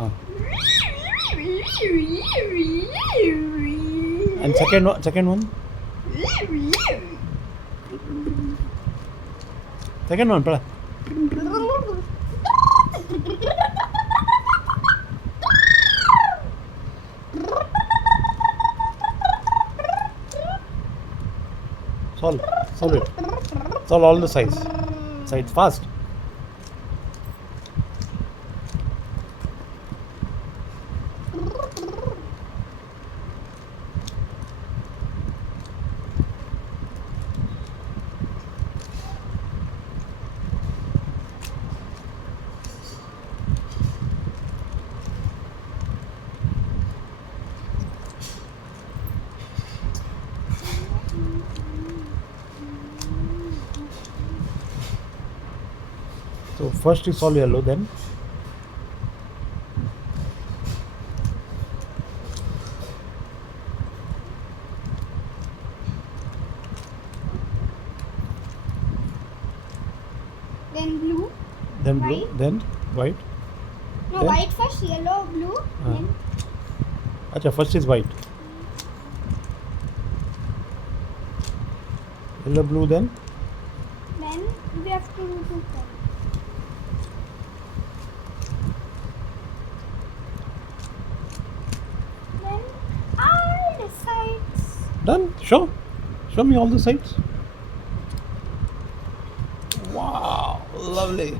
Ah. And second one. Second one, pala. Solve it. Solve all the sides fast. So first is all yellow, then blue, white. Then white. No, then? White first, yellow, blue, then Acha, first is white. Yellow, blue, then we have to do two colors. Then all the sides. done. Show me all the sides. Wow, lovely.